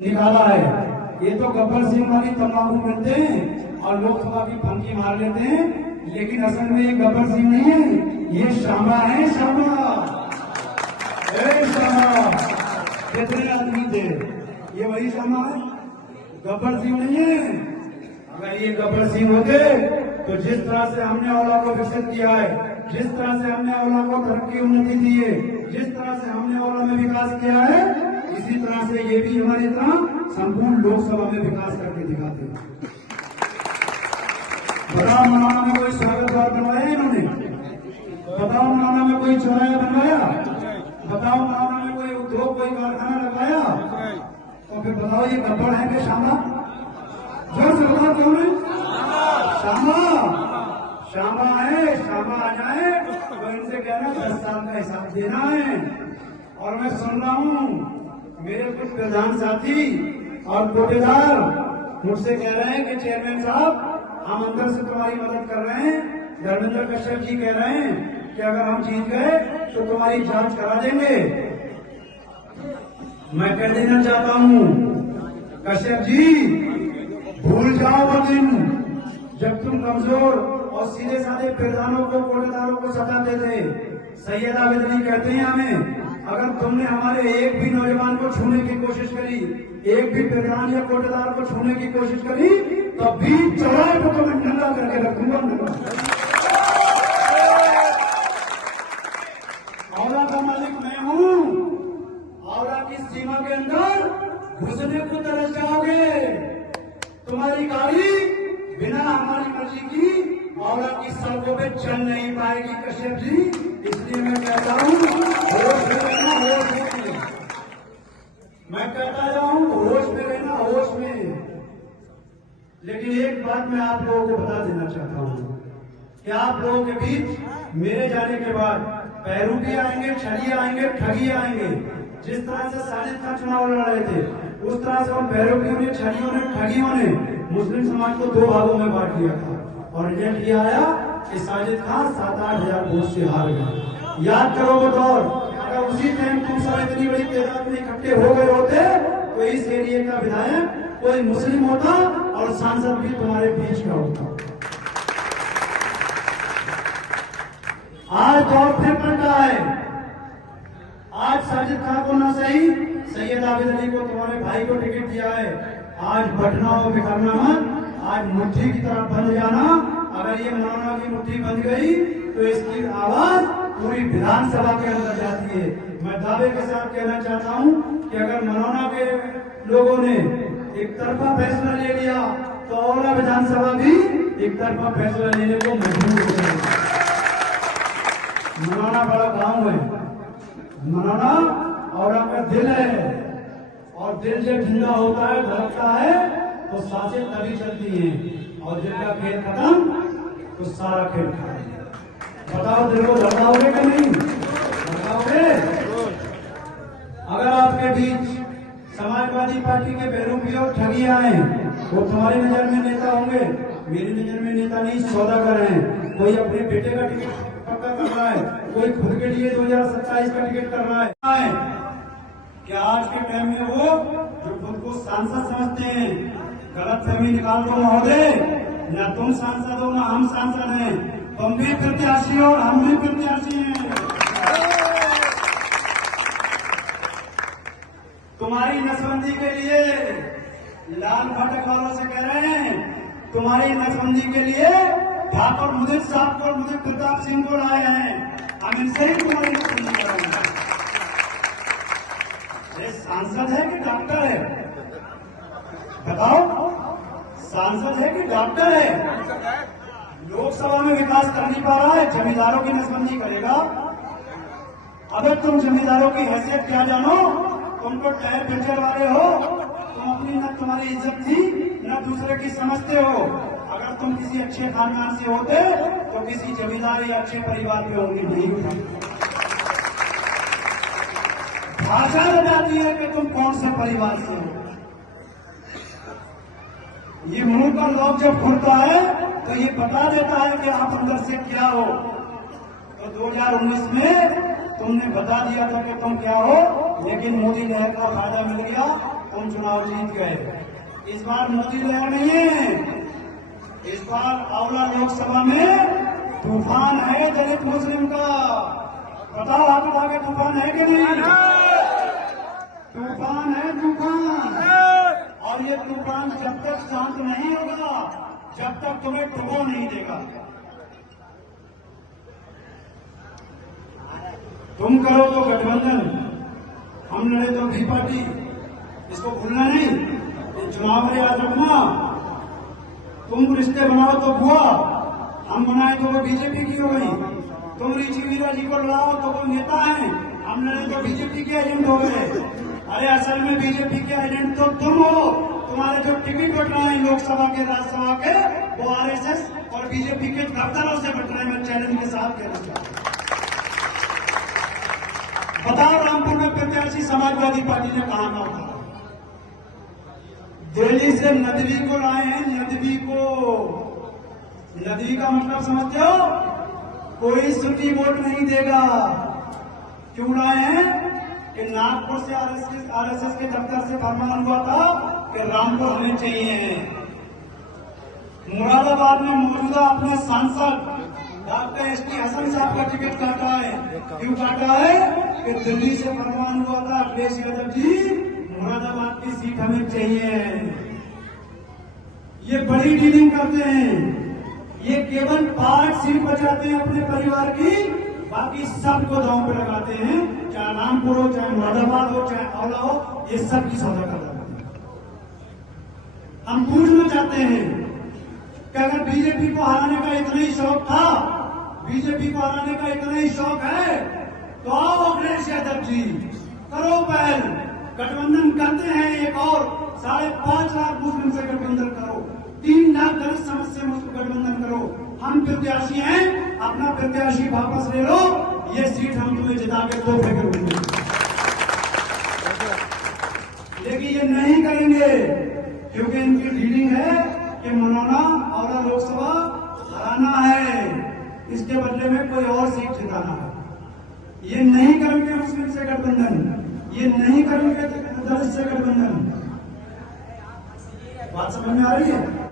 निकाला है। ये तो गब्बर सिंह वाली तंबाकू मिलते हैं और लोकसभा की फंकी मार लेते हैं, लेकिन असल में ये गब्बर सिंह नहीं है, ये श्यामा है। श्यामा कितने आदमी थे, ये वही श्यामा है, गब्बर सिंह नहीं है। अगर ये गब्बर सिंह होते तो जिस तरह से हमने औला को विकसित किया है, जिस तरह से हमने औला को तरक्की उन्नति दी है, जिस तरह से हमने औला में विकास किया है, इसी तरह से ये भी हमारी तरह संपूर्ण लोकसभा में विकास करके दिखाते हैं। बताओ मनाना में कोई स्वागत द्वार बनवाया इन्होंने? बताओ मनाना में कोई चौराहा बनवाया? बताओ मनाना में कोई उद्योग, कोई कारखाना लगाया? तो फिर बताओ ये गब्बर है कि श्यामा? जोर से बताओ कौन है? श्यामा। श्यामा है। श्यामा आ जाए तो इनसे कहना 10 साल का हिसाब देना है। और मैं सुन रहा हूँ मेरे कुछ प्रधान साथी और कोटेदार मुझसे कह रहे हैं कि चेयरमैन साहब हम अंदर से तुम्हारी मदद कर रहे हैं। धर्मेंद्र कश्यप जी कह रहे हैं कि अगर हम जीत गए तो तुम्हारी जांच करा देंगे। मैं कह देना चाहता हूँ कश्यप जी, भूल जाओ वो दिन जब तुम कमजोर और सीधे साधे प्रधानों को, कोटेदारों को सताते थे। सैयद आबिद अली कहते हैं हमें, अगर तुमने हमारे एक भी नौजवान को छूने की कोशिश करी, एक भी प्रधान या कोटेदार को छूने की कोशिश करी, तो बीच चौराहे को तो मैं नंगा करके रखूंगा। औला का मालिक मैं हूं। औला की सीमा के अंदर घुसने को तरस जाओगे। तुम्हारी गाड़ी बिना हमारी मर्जी की औला की सड़कों पे चल नहीं पाएगी कश्यप जी। इसलिए मैं कहता हूं होश में रहना, होश में। मैं कहता जाऊं होश में रहना, होश में। लेकिन एक बात मैं आप लोगों को बता देना चाहता हूं कि आप लोगों के बीच मेरे जाने के बाद पैरू भी आएंगे, छड़िए आएंगे, ठगी आएंगे। जिस तरह से साजिद खान चुनाव लड़ रहे थे, उस तरह से उन पैरोगियों ने, छड़ियों ने, ठगियों ने मुस्लिम समाज को 2 भागों में बांट दिया था। और रिजल्ट ये आया कि साजिद खान 7-8 हजार वोट से हार गया। याद करो वो दौर, अगर उसी टाइम तुम सब इतनी बड़ी तादाद में इकट्ठे हो गए होते तो इस एरिया का विधायक कोई मुस्लिम होता और सांसद भी तुम्हारे बीच का होता। आज दौर फिर पलटा है। आज साजिद खान को ना सही, सैयद आबिद अली को, तुम्हारे भाई को टिकट दिया है। आज बटना और बिखरना मत, आज मुट्ठी की तरफ बंध जाना। अगर ये मौलाना की मुट्ठी बंध गई तो इसकी आवाज पूरी विधानसभा के अंदर जाती है। मैं दावे के साथ कहना चाहता हूं कि अगर मौलाना के लोगों ने एक तरफा फैसला ले लिया तो औला विधानसभा भी एक तरफा फैसला लेने को मजबूर हो जाएगी। मौलाना बड़ा गांव है, मौलाना औला का दिल है, और दिल जब जिंदा होता है, धड़कता है, तो सांसें तभी चलती हैं। और दिल का खेल खत्म तो सारा खेल खत्म। बताओ दिल को धड़काओगे कि नहीं? धड़काओगे? अगर आपके बीच समाजवादी पार्टी के बेरूपी और ठगी आए, वो तुम्हारी नजर में नेता होंगे, मेरी नजर में नेता नहीं, सौदागर हैं। कोई अपने बेटे का टिकट पक्का कर रहा है, कोई खुद के लिए 2027 का टिकट कर रहा है। क्या आज के टाइम में वो जो खुद को सांसद समझते हैं, गलत फहमी निकाल दो महोदय, न तुम सांसद हो न हम सांसद हैं। तुम भी प्रत्याशी हो और हम भी प्रत्याशी हैं। तुम्हारी नसबंदी के लिए लाल फाटक वालों से कह रहे हैं, तुम्हारी नसबंदी के लिए ठाकुर मुदित साहब को, मुदित प्रताप सिंह को लाए हैं। हम इनसे ही तुम्हारी नसबंदी करेंगे। ये सांसद है कि डॉक्टर है? बताओ, सांसद है कि डॉक्टर है? लोकसभा में विकास कर नहीं पा रहा है, जमींदारों की नसबंदी करेगा। अगर तुम जमींदारों की हैसियत क्या जानो, तुम तो टायर पंचर वाले हो। तुम अपनी, न तुम्हारी इज्जत थी न दूसरे की समझते हो। अगर तुम किसी अच्छे खानदान से होते तो किसी जमींदार या अच्छे परिवार में होंगे नहीं। भाषा बताती है कि तुम कौन से परिवार से हो। ये मुंह का लॉक जब खुलता है तो ये बता देता है कि आप अंदर से क्या हो। तो 2019 में तुमने बता दिया था कि तुम क्या हो, लेकिन मोदी लहर का फायदा मिल गया। तुम चुनाव जीत गए। इस बार मोदी लहर नहीं है, इस बार आंवला लोकसभा में तूफान है दलित मुस्लिम का। बताओ हाथ उठा के, तूफान है कि नहीं? तूफान है, तूफान। और ये तूफान जब तक शांत नहीं होगा, जब तक तुम्हें डुबो नहीं देगा। तुम करो तो गठबंधन, हम लड़े तो भी पार्टी, इसको भूलना नहीं। ये चुनाव में याद रखना। तुम रिश्ते बनाओ तो बुआ, हम बनाए तो वो बीजेपी की हो गई। तुम ऋषि वीरा जी को लड़ाओ तो वो नेता है, हम लड़े तो बीजेपी के एजेंट हो गए। अरे असल में बीजेपी के एजेंट तो तुम हो। तुम्हारे जो टिकट बट रहे हैं लोकसभा के, राज्यसभा के, वो आरएसएस और बीजेपी के दफ्तरों से बट रहे हैं। मैं चैलेंज के साथ कहना चाहता हूं। बताओ रामपुर में प्रत्याशी समाजवादी पार्टी ने कहा ना उठाया? दिल्ली से नदवी को लाए हैं, नदवी को। नदवी का मतलब समझते हो? कोई सुटी वोट नहीं देगा। क्यों लाए हैं? कि नागपुर से आरएसएस के दफ्तर से फरमान हुआ था कि रामपुर होने चाहिए। मुरादाबाद में मौजूदा अपने सांसद डॉक्टर एसटी हसन साहब का टिकट काटा है। क्यों काटा है? कि दिल्ली से फरमान हुआ था, अखिलेश यादव जी मुरादाबाद की सीट हमें चाहिए। ये बड़ी डीलिंग करते हैं। ये केवल 5 सीट बचाते हैं अपने परिवार की, बाकी सबको दांव पे लगाते हैं। चाहे रामपुर हो, चाहे मुरादाबाद हो, चाहे आंवला हो, ये सब की सौदा कर रहे हैं। हम पूछना चाहते हैं कि अगर बीजेपी को हराने का इतना ही शौक था, बीजेपी को हराने का इतना ही शौक है, तो आओ अखिलेश यादव जी, करो पहल, गठबंधन करते हैं। एक और 5.5 लाख मुस्लिम से गठबंधन करो, 3 लाख दलित समस्या से गठबंधन करो। हम प्रत्याशी हैं, अपना प्रत्याशी वापस ले लो, ये सीट हम तुम्हें जिता के तोहफे करेंगे। लेकिन ये नहीं करेंगे क्योंकि इनकी डीलिंग है कि मनोना आंवला लोकसभा हराना है, इसके बदले में कोई और सीट जिताना है। ये नहीं करेंगे मुस्लिम से गठबंधन, ये नहीं करेंगे दलित से गठबंधन। बात समझ में आ रही है?